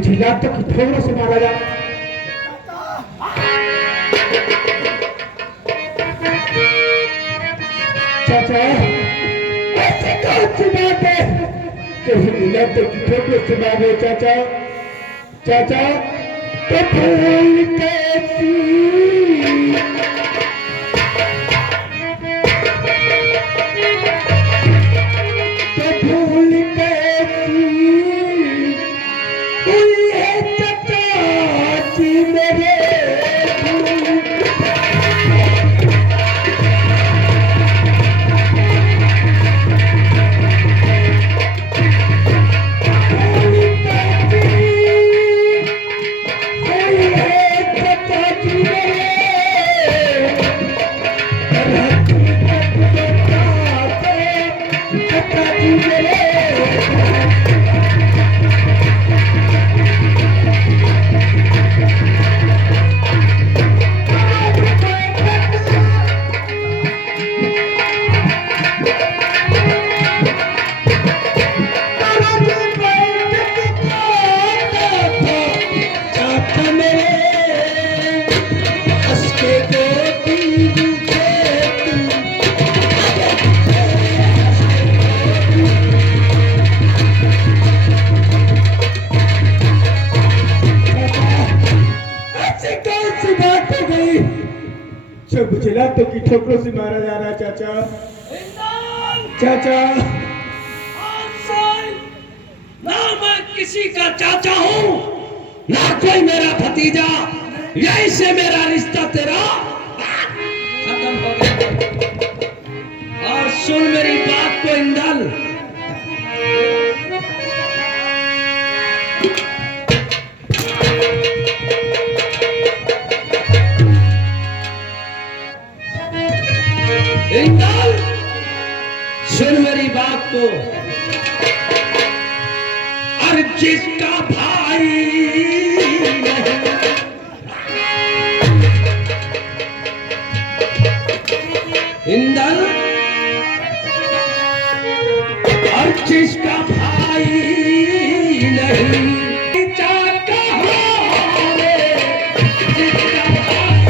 मुझे लात की ठोकरों से मारा जा। चाचा ऐसी कौन सी बात है जो मुझे लात की ठोकरों से मारे? चाचा चाचा तो भूल कैसी मुझे लातों की ठोकरों से मारा जा रहा है। चाचा चाचा ना मैं किसी का चाचा हूँ ना कोई मेरा भतीजा, यही से मेरा रिश्ता तेरा खत्म हो गया। और सुन मेरी बात को इंदल, इंदल सुन मेरी बात को। और जिसका भाई इंदल, और जिसका भाई नहीं चाहता है, जिसका भाई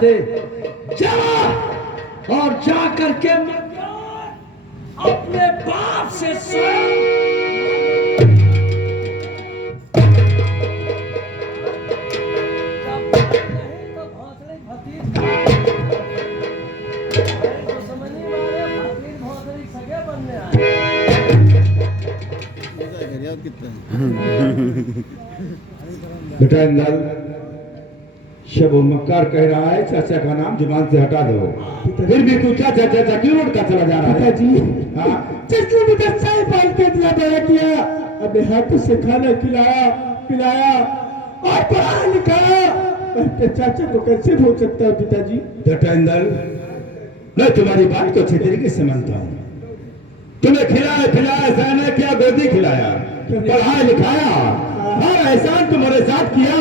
दे। जा और जा करके अपने बाप से स्वयं बेटा इंदल, शब मक्कार कह रहा है चाचा का नाम जुबान से हटा दो। फिर भी तू चाचा चाचा क्यों लौटता चला जा रहा है? पिताजी, हाँ? चाचा ने तो सही बात के दिया बड़ा किया, अपने हाथों से खाना खिलाया पिलाया और पढ़ाया लिखाया। अपने चाचा को कैसे भूल सकता है पिताजी? बेटा इंदल, मैं तुम्हारी बात को अच्छे तरीके से मानता हूँ। तुम्हें खिलाया पिलाया, सहना किया, गोदी खिलाया, पढ़ाया लिखाया, हर एहसान तुम्हारे साथ किया।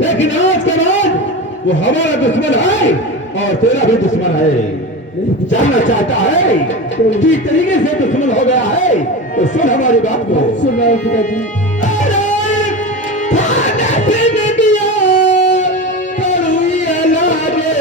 लेकिन आज के बाद वो हमारा दुश्मन है और तेरा भी दुश्मन है। जानना चाहता है कि तरीके से दुश्मन हो गया है तो सुन हमारी बात को। सुनाओ पिताजी। अरे खाने पीने दिया करुई लागे,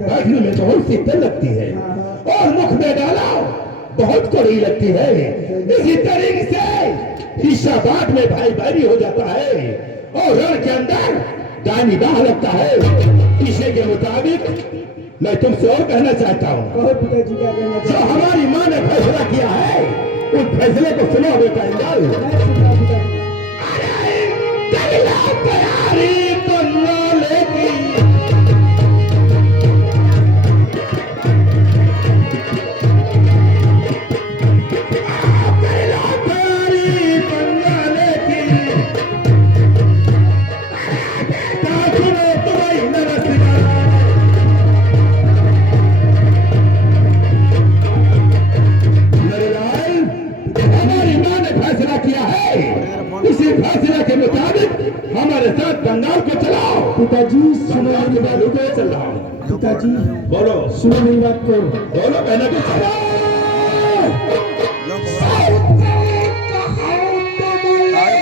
देखने में बहुत शीतल लगती है और मुख में डाला बहुत कड़ी लगती है। इसी तरीके से हिस्सा बांट में भाई भाई हो जाता है और रण के अंदर दानी दाह लगता है। इसी के मुताबिक मैं तुमसे और कहना चाहता हूँ, कहो पिताजी क्या कहना जो चाहते हमारी माँ ने फैसला किया है उस फैसले को सुनो बेटा इंदल। हैं? सुनाओ पिताजी। तैयारी बंगला लेगी, इसी फैसले के मुताबिक हमारे साथ बंगाल को चलाओ। पिताजी सुनो बंगाल के बालू को चलाओ। पिताजी बोलो सुनो मेरी बात को। बोलो कहना तो चलो।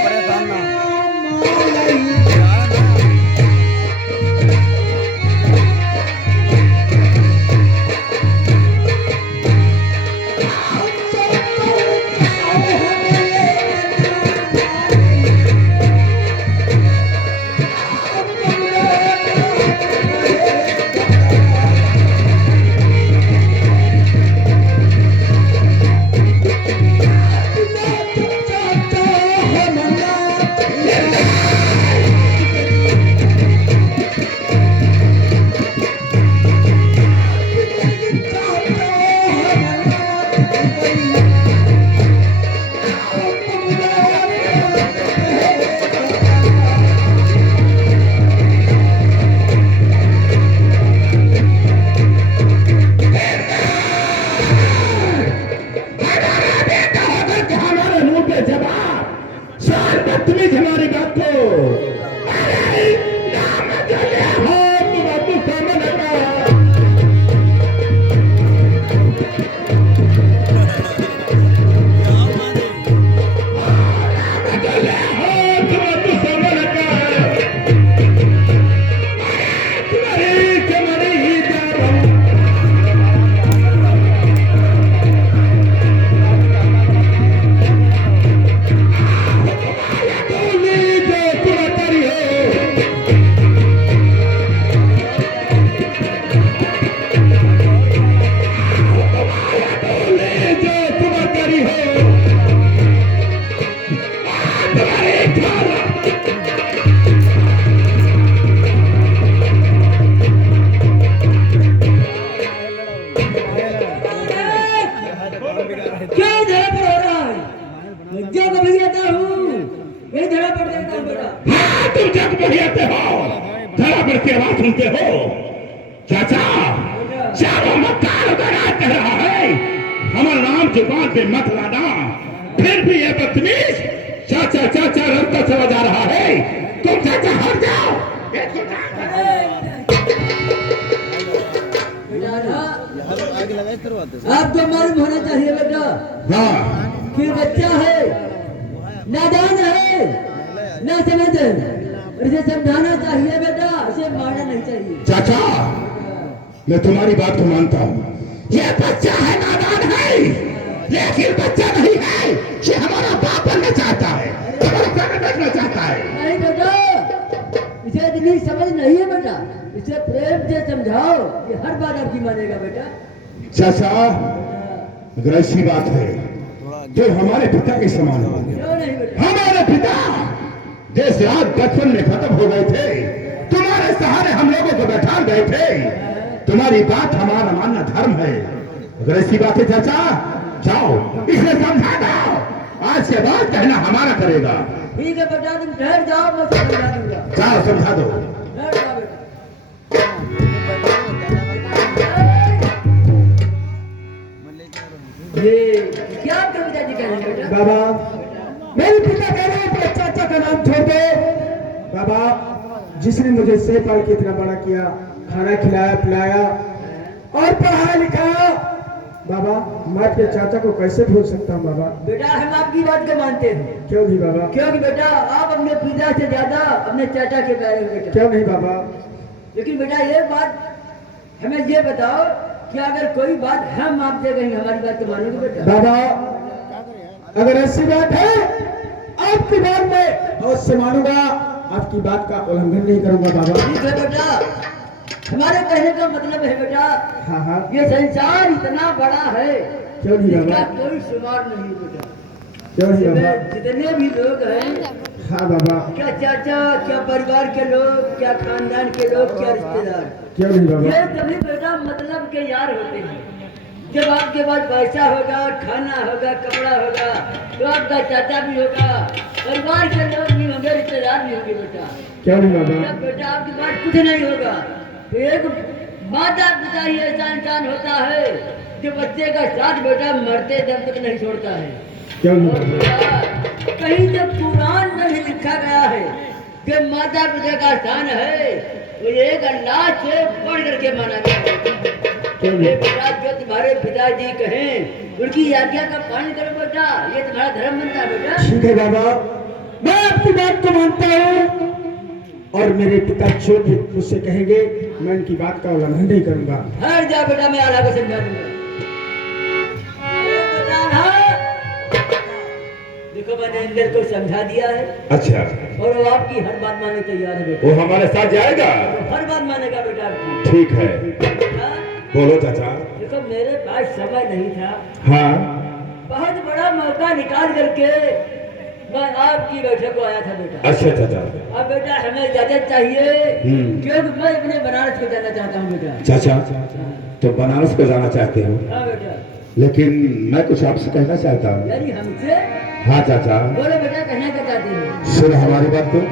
परेशान ना हाँ तुम जग बढ़ियाते हो, धरा बढ़ के आवाज सुनते हो। चाचा चाचा मक्कार उधर कह रहा है, हमारा नाम जुबान पे मत लाना, फिर भी ये बदतमीज चाचा चाचा रखता चला जा रहा है। तुम चाचा हट जाओ। आपको मालूम होना चाहिए बेटा हाँ कि बच्चा है, नादान है, ना समझ है, इसे समझाना चाहिए बेटा, इसे मारना नहीं चाहिए। चाचा मैं तुम्हारी बात को मानता हूँ, ये बच्चा है, नादान है, लेकिन बच्चा नहीं है। ये हमारा बाप बनना चाहता है, हमारा प्राण बनना चाहता है। नहीं बेटा, इसे इतनी समझ नहीं है बेटा, इसे प्रेम से समझाओ, ये हर बात आपकी मानेगा बेटा। चाचा अगर ऐसी बात है तो हमारे पिता के समान हो। क्यों नहीं बेटा? हमारे पिता जैसे आज बचपन में खत्म हो गए थे, तुम्हारे सहारे हम लोगों को बैठा गए थे। तुम्हारी बात हमारा मानना धर्म है। अगर ऐसी बात है चाचा, जाओ इसे समझा दो, आज के बाद कहना हमारा करेगा। ठीक है बेटा, तुम ठहर जाओ, मैं समझा दूंगा। जाओ समझा दो। ठहर जाओ बेटा। ये क्या आपके पिताजी कह रहे हैं बेटा? बाबा मेरे पिता कह रहे हैं अपने चाचा का नाम छोड़ दो। बाबा जिसने मुझे से पाल के इतना बड़ा किया, खाना खिलाया पिलाया और पढ़ाया लिखाया, बाबा मैं अपने चाचा को कैसे भूल सकता हूँ बाबा? बेटा हम आपकी बात को मानते हैं। क्यों नहीं बाबा? क्योंकि बेटा आप अपने पिता से ज्यादा अपने चाचा के प्यारे हो बेटा। क्यों नहीं बाबा? लेकिन बेटा ये बात हमें ये बताओ कि अगर कोई बात हम आपसे कहेंगे, हमारी बात तो मानोगे बेटा? बाबा अगर ऐसी बात है आपकी बात में अवश्य मानूंगा, आपकी बात का उल्लंघन नहीं करूंगा बाबा। ठीक है बेटा, हमारे कहने का मतलब है बेटा, हाँ हाँ ये संसार इतना बड़ा है, क्यों नहीं इसका बाबा? कोई शुमार नहीं बेटा। क्यों नहीं बाबा? इसमें जितने भी लोग हैं, हाँ बाबा क्या चाचा, क्या परिवार के लोग, क्या खानदान के लोग, क्या रिश्तेदार, क्यों नहीं बाबा? ये सभी बेटा मतलब के यार होते हैं। जब आपके पास पैसा होगा, खाना होगा, कपड़ा होगा, तो आपका चाचा भी होगा, परिवार के लोग भी होंगे, रिश्तेदार भी होंगे बेटा। क्यों नहीं बाबा? जब बेटा आपके पास कुछ नहीं होगा तो एक माता पिता ही ऐसा इंसान होता है जो बच्चे का साथ बेटा मरते दम तक नहीं छोड़ता है। क्यों नहीं और बाबा? बेटा कहीं जब कुरान में भी लिखा गया है कि माता पिता का स्थान है, तो एक अल्लाह से बढ़ करके माना गया है। क्यों ये नहीं? बेटा जो तुम्हारे पिताजी कहें उनकी आज्ञा का पालन करो बेटा, ये तुम्हारा धर्म बनता है बेटा। ठीक है बाबा, मैं आपकी बात को मानता हूँ और मेरे पिता जो भी मुझसे कहेंगे मैं उनकी बात का उल्लंघन नहीं करूंगा। हर जा बेटा, मैं आला को समझा दूंगा। ये बेटा हाँ। देखो मैंने इंदर को समझा दिया है अच्छा और वो आपकी हर बात मानने को तैयार है बेटा। वो हमारे साथ जाएगा? वो हर बात मानेगा बेटा आपकी। ठीक है, बेटा, बोलो चाचा। देखो मेरे पास समय नहीं था, हाँ बहुत बड़ा मौका निकाल करके मैं आपकी बैठक को आया था बेटा। अच्छा चाचा। अब बेटा हमें इजाजत चाहिए क्योंकि मैं अपने बनारस को जाना चाहता हूँ बेटा। चाचा तो बनारस को जाना चाहते हो, हाँ बेटा। लेकिन मैं कुछ आपसे कहना चाहता हूँ। यानी हमसे? हाँ चाचा, बोलो बेटा, कहना क्या चाहते हैं? सुन हमारी बात को।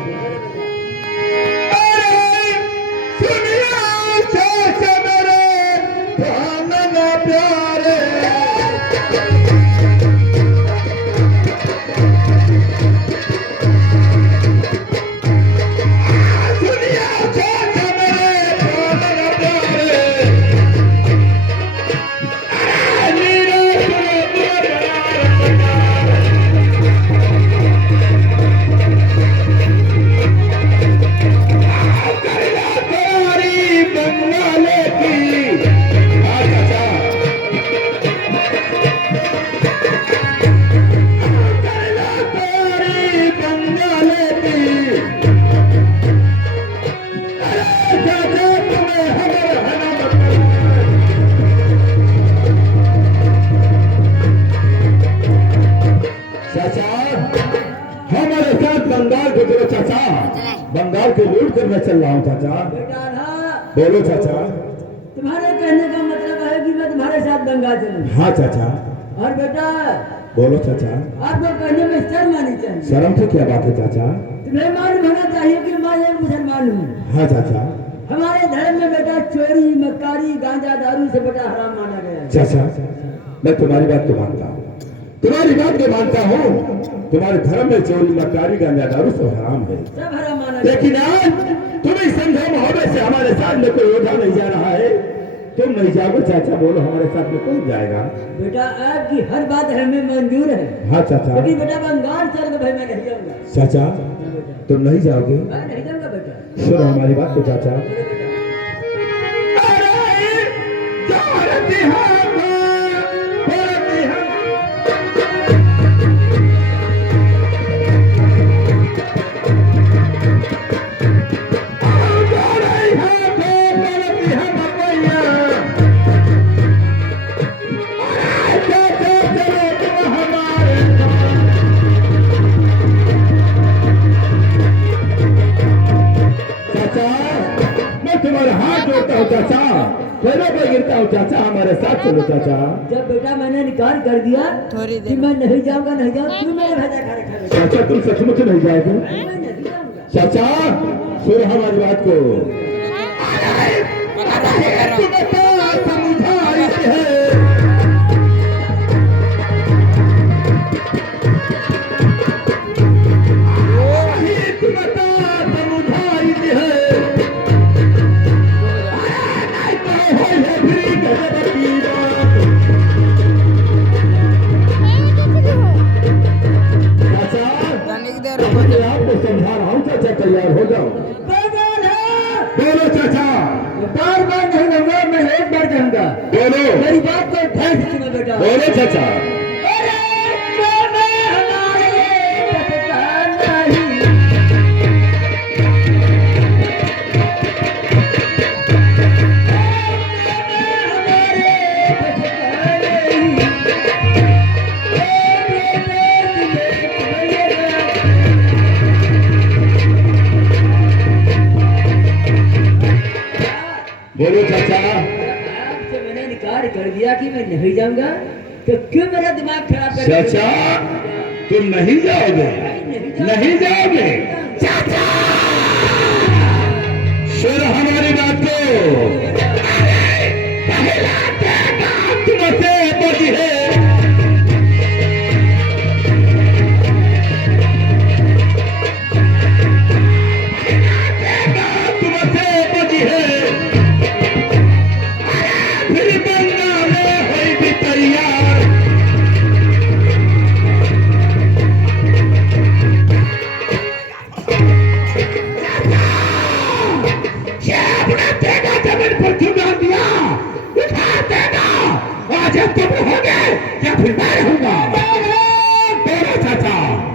बंगाल के लूट कर मैं चल रहा हूँ चाचा। बेटा हाँ, बोलो चाचा। तुम्हारे कहने का मतलब है कि मैं तुम्हारे साथ बंगाल चलूं। हाँ चाचा। और बेटा बोलो चाचा। आपको कहने में शर्म आनी चाहिए। शर्म तो क्या बात है चाचा? तुम्हें मालूम होना चाहिए कि मैं एक मुसलमान हूँ। हाँ चाचा। हमारे धर्म में बेटा चोरी मक्कारी गांजा दारू से बेटा हराम माना गया है। चाचा मैं तुम्हारी बात को मानता हूँ, तुम्हारी बात को मानता हूँ। तुम्हारे धर्म में चोरी मक्कारी गांजा दारू सब हराम है, सब हराम माना गया है। लेकिन आज तुम्हें समझो मोहब्बत से हमारे साथ में कोई योद्धा नहीं जा रहा है, तुम नहीं जाओगे चाचा, बोलो हमारे साथ में कौन जाएगा? बेटा आपकी हर बात हमें मंजूर है, हाँ चाचा। लेकिन बेटा बंगाल चल के भाई मैं नहीं जाऊंगा। चाचा तुम नहीं जाओगे? मैं नहीं जाऊंगा बेटा। सुनो हमारी बात को चाचा। चाचा पैरों पे गिरता हूँ चाचा, हमारे साथ चलो चाचा। जब बेटा मैंने इनकार कर दिया कि मैं नहीं जाऊंगा नहीं जाऊंगा, क्यों मेरे भेजा खा रखा? चाचा तुम सचमुच नहीं जाओगे? मैं नहीं जाऊंगा। चाचा सुनो हमारी बात को। समझा रहा हूँ चाचा, तैयार हो जाओ। बोलो चाचा। बार बार नहीं कहूंगा, मैं एक बार कहूंगा। बोलो मेरी बात को ध्यान से सुनो बेटा। बोलो चाचा। बोलो चाचा। आपसे मैंने इनकार कर दिया कि मैं नहीं जाऊंगा, तो क्यों मेरा दिमाग खराब कर? चाचा तुम नहीं जाओगे? नहीं जाओगे चाचा? सुनो हमारी बात को। तुमसे बची है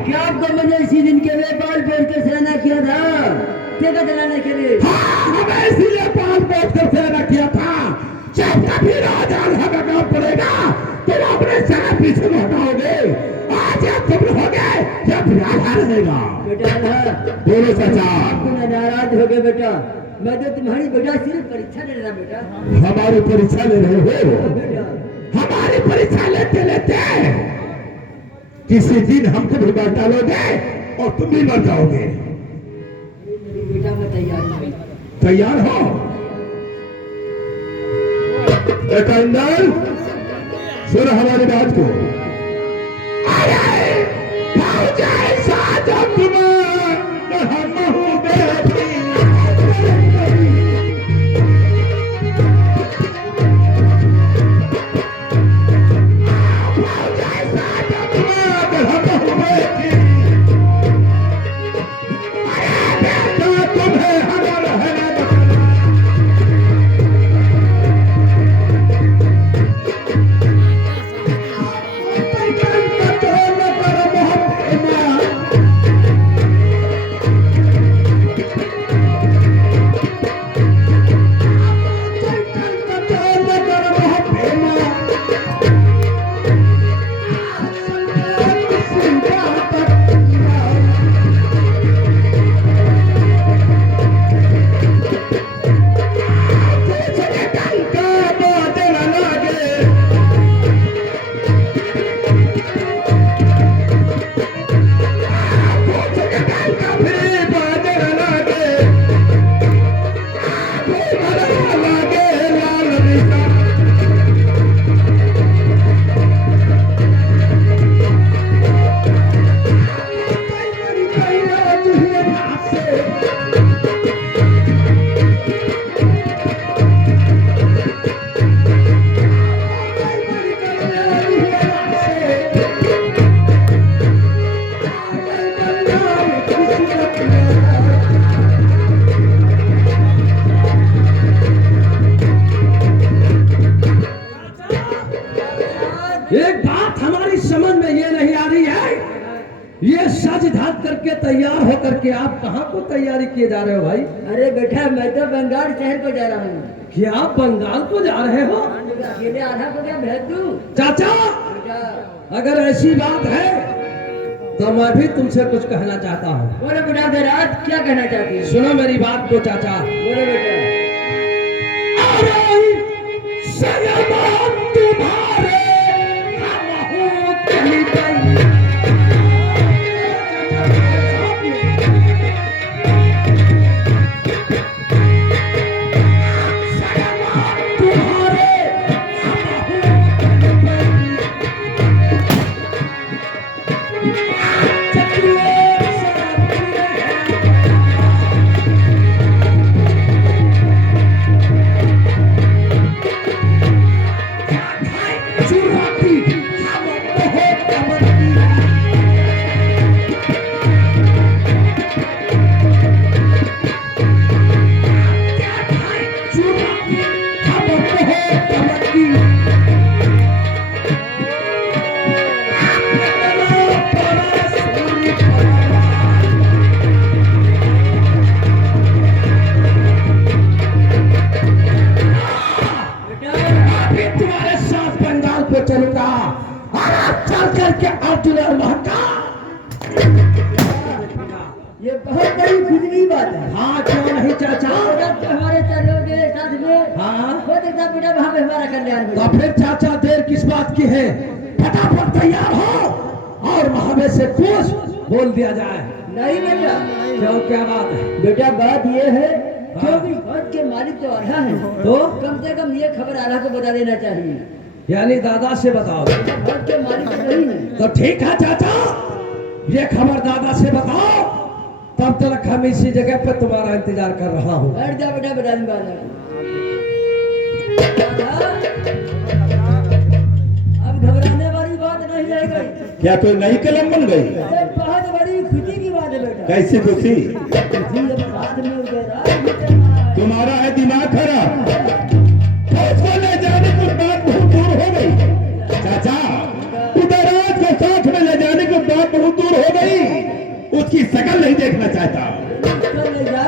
क्या आपको मैंने इसी दिन के लिए पाल पोस कर सेना किया था टेका दिलाने के लिए? हमें इसीलिए पाल पोस कर सेना किया था। जब कभी राजा हमें पड़ेगा तुम अपने सारा पीछे में हटाओगे। आज जब तुम हो गए जब राजा रहेगा। बेटा बोलो चाचा। तुम नाराज हो गए बेटा, मैं तो तुम्हारी बेटा सिर्फ परीक्षा ले रहा बेटा। हमारी परीक्षा ले रहे हो? बेटा हमारी परीक्षा लेते लेते किसी दिन हमको भी मर डालोगे और तुम भी मर जाओगे। मेरी बेटा मैं तैयार हूँ। तैयार हो? इंदल सुनो हमारी बात को। अरे साथ हम हूँ बेटी। ये सज धज करके तैयार होकर के आप कहाँ को तैयारी किए जा रहे हो भाई? अरे बेटा मैं तो बंगाल शहर को जा रहा हूँ। क्या आप बंगाल को जा रहे हो? अकेले आधा को क्या भेज दूँ? चाचा, बेटा अगर ऐसी बात है तो मैं भी तुमसे कुछ कहना चाहता हूँ। बोलो बेटा देराज क्या कहना चाहती है? सुनो मेरी बात को चाचा। बोलो बेटा। अरे सयमान तुम्हारे हम हो कहीं कहीं। तुम्हारे साथ बंगाल पे चलूंगा और आप चल करके अर्जुन महका। ये बहुत बड़ी खुशी की बात है। हाँ क्यों नहीं चाचा? जब हमारे चलोगे साथ में हाँ हो सकता बेटा वहाँ पे हमारा कल्याण हो। तो फिर चाचा देर किस बात की है? फटाफट तैयार हो और महावे से कुछ बोल दिया जाए। नहीं बेटा। क्यों क्या बात है? बेटा बात ये है क्योंकि फौज के मालिक तो आल्हा है, तो कम से कम ये खबर आल्हा को बता देना चाहिए। यानी दादा से बताओ। फौज के मालिक तो वही है। तो ठीक है चाचा, ये खबर दादा से बताओ, तब तक हम इसी जगह पर तुम्हारा इंतजार कर रहा हूँ। बैठ जा बेटा बता दूंगा। अब घबराने वाली बात नहीं रह गई। क्या कोई नई कलम बन गई? ये बहुत बड़ी खुशी की बात है बेटा। कैसी खुशी? खुशी जब साथ में उतरा तुम्हारा है दिमाग खराब। उसको ले जाने की बात बहुत दूर हो गई चाचा। उदयराज को साथ में ले जाने की बात बहुत दूर हो गई। उसकी शकल नहीं देखना चाहता। ले जा